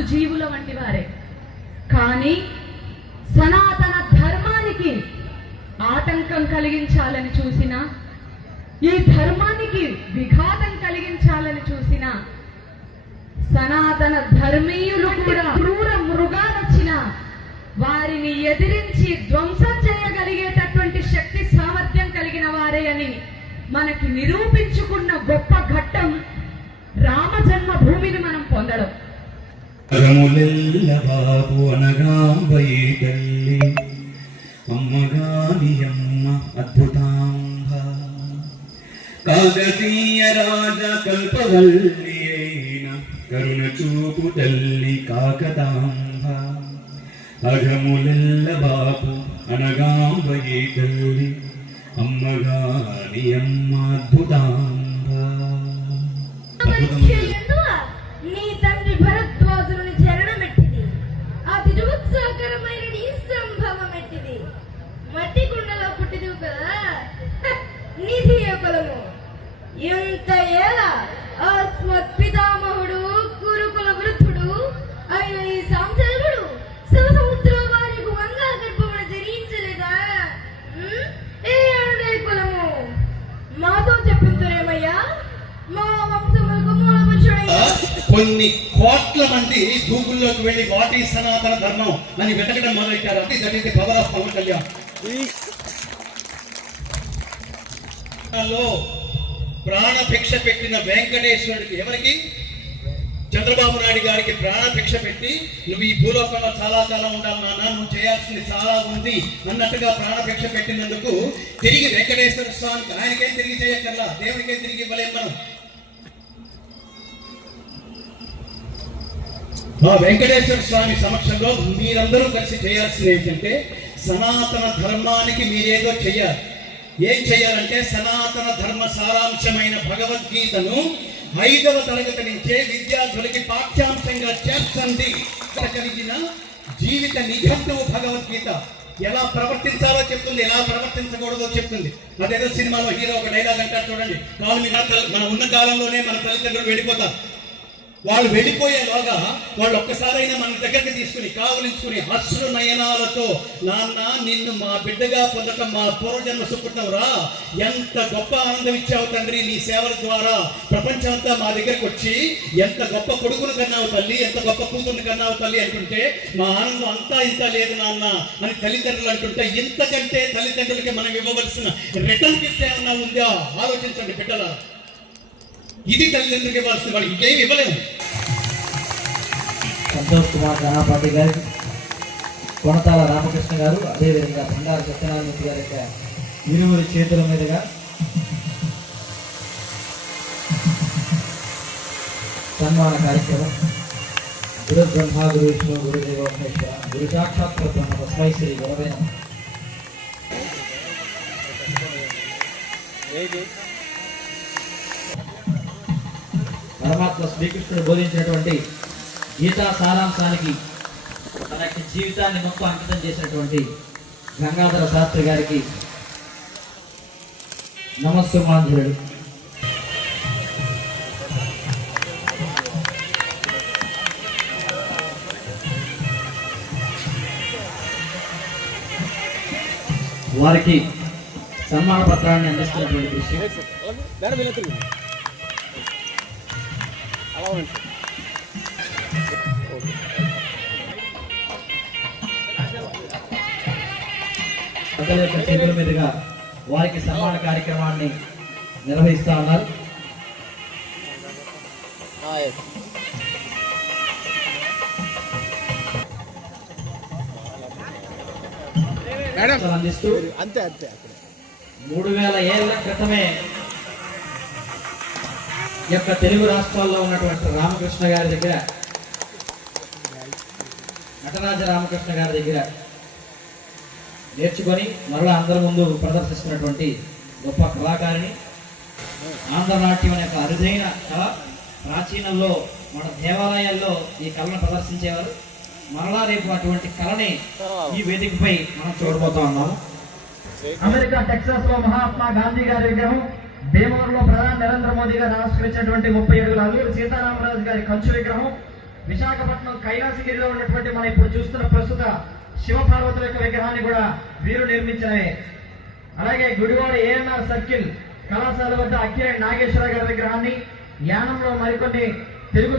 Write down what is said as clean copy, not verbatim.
సాధు జీవుల వంటి వారే. కానీ సనాతన ధర్మానికి ఆటంకం కలిగించాలని చూసిన, ఈ ధర్మానికి విఘాతం కలిగించాలని చూసిన సనాతన ధర్మీయులు కూడా క్రూర మృగాలొచ్చిన వారిని ఎదిరించి ధ్వంసం చేయగలిగేటటువంటి శక్తి సామర్థ్యం కలిగిన వారే అని మనకి నిరూపించుకున్న గొప్ప ఘట్టం రామ జన్మభూమిని మనం పొందడం. కాకతీయ రాజ కల్పవల్లి అయిన కరుణ చూపు తల్లి కాకతాంబ, అఘములెల్ల బాపు అనగాంబయే తల్లి అమ్మగాని అమ్మ అద్భుతాంబ. నీ తండ్రి భరద్వాజుని చరణమెట్టిది, అది ఉత్సాహకరమైన నీ సంభవం ఎట్టిది. మట్టి కుండలో పుట్టిదివు కదా నిధి యొక్కలము. ఇంత ఏళ అస్మత్ పితామహుడు గురుకుల వృద్ధుడు అయిన ఈ సంసర్గుడు సముద్ర వారికి వంగా గర్భమును జరించలేదా? ఏ అనే కులము మాతో చెప్పించురేమయ్యా, మా వంశములకు మూలపురుషుడయ్యా. కొన్ని కోట్ల మంది గూగుల్లోకి వెళ్ళి వాట్ ఈజ్ సనాతన ధర్మం అని వెతకడం మొదలెట్టారు. That is the power of Pawan Kalyan. ప్రాణభిక్ష పెట్టిన వెంకటేశ్వరుడికి, ఎవరికి? చంద్రబాబు నాయుడు గారికి ప్రాణభిక్ష పెట్టి, నువ్వు ఈ భూలోకంలో చాలా కాలం ఉండాలి నాన్న, నువ్వు చేయాల్సింది చాలా ఉంది అన్నట్టుగా ప్రాణభిక్ష పెట్టినందుకు తిరిగి వెంకటేశ్వర స్వామికి, ఆయనకేం తిరిగి చేయక్కర్లా, దేవుడికేం తిరిగి ఇవ్వలేం మనం. మా వెంకటేశ్వర స్వామి సమక్షంలో మీరందరూ కలిసి చేయాల్సింది ఏంటంటే, సనాతన ధర్మానికి మీరేదో చెయ్యాలి. ఏం చెయ్యాలంటే, సనాతన ధర్మ సారాంశమైన భగవద్గీతను 5వ తరగతి నుంచే విద్యార్థులకి పాఠ్యాంశంగా చేర్చండి. కలిగిన జీవిత నిఘంటువు భగవద్గీత. ఎలా ప్రవర్తించాలో చెప్తుంది, ఎలా ప్రవర్తించకూడదో చెప్తుంది. అదేదో సినిమాలో హీరో ఒక డైలాగ్ అంటారు చూడండి, మన ఉన్న కాలంలోనే మన తల్లిదండ్రులు వెళ్ళిపోతారు. వాళ్ళు వెళ్ళిపోయేలోగా వాళ్ళు ఒక్కసారైనా మన దగ్గరికి తీసుకుని కావలించుకుని అశ్రు నయనాలతో, నాన్న నిన్ను మా బిడ్డగా పొందటం మా పూర్వజన్మ సుకృతం రా, ఎంత గొప్ప ఆనందం ఇచ్చావు తండ్రి నీ సేవల ద్వారా, ప్రపంచం అంతా మా దగ్గరకు వచ్చి ఎంత గొప్ప కొడుకును కన్నావు తల్లి, ఎంత గొప్ప కూతురుని కన్నావు తల్లి అంటుంటే మా ఆనందం అంతా ఇంత లేదు నాన్న అని తల్లిదండ్రులు అంటుంటే, ఇంతకంటే తల్లిదండ్రులకి మనం ఇవ్వవలసిన రిటర్న్ గిఫ్ట్ ఏమన్నా ఉందా ఆలోచించండి బిడ్డల. ఇది తల్లిదండ్రులకి ఇవ్వాల్సిన, వాళ్ళకి ఇంకేమి ఇవ్వలేము. సంతోష్ కుమార్ ఘనాపాటి గారు, కొనతాల రామకృష్ణ గారు, అదేవిధంగా బండారు సత్యనారాయణ గారి యొక్క ఇరువురి చేతుల మీదుగా సన్మాన కార్యక్రమం. గురు బ్రహ్మ గురు విష్ణు గురు దేవ మహేశ్వర గురు సాక్షాత్ బ్రహ్మ తస్మై శ్రీ గురవే నమః. పరమాత్మ శ్రీకృష్ణుడు బోధించినటువంటి గీతా సారాంశానికి తన యొక్క జీవితాన్ని మొత్తం అంకితం చేసినటువంటి గంగాధర శాస్త్రి గారికి నమస్సుమాంజలి. వారికి సన్మాన పత్రాన్ని అందిస్తున్నటువంటి విషయం ప్రజల యొక్క చేతుల మీదుగా వారికి సన్మాన కార్యక్రమాన్ని నిర్వహిస్తా ఉన్నారు. అందిస్తూ 3000 ఏళ్ల క్రితమే ఈ యొక్క తెలుగు రాష్ట్రాల్లో ఉన్నటువంటి రామకృష్ణ గారి దగ్గర, నటరాజ రామకృష్ణ గారి దగ్గర నేర్చుకొని మరలా అందరి ముందు ప్రదర్శిస్తున్నటువంటి గొప్ప కళాకారిణి. ఆంధ్రనాట్యం అనే ఒక అరుదైన కళ. ప్రాచీనంలో మన దేవాలయాల్లో ఈ కళను ప్రదర్శించేవారు. మరలా రేపు అటువంటి కళని ఈ వేదికపై మనం చూడబోతా ఉన్నాము. అమెరికా టెక్సాస్ లో మహాత్మా గాంధీ గారి విగ్రహం, భీమవరంలో ప్రధాని నరేంద్ర మోదీ గారు ఆవిష్కరించినటువంటి 30 అడుగుల అల్లూరి సీతారామరాజు గారి కంచు విగ్రహం, విశాఖపట్నం కైలాసగిరిలో ఉన్నటువంటి మనం ఇప్పుడు చూస్తున్న ప్రస్తుత శివపార్వతుల యొక్క విగ్రహాన్ని కూడా వీరు నిర్మించినవే. అలాగే గుడివాడ ఏఎన్ఆర్ సర్కిల్ కళాశాల వద్ద అక్కినేని నాగేశ్వర గారి విగ్రహాన్ని, యానంలో మరికొన్ని తెలుగు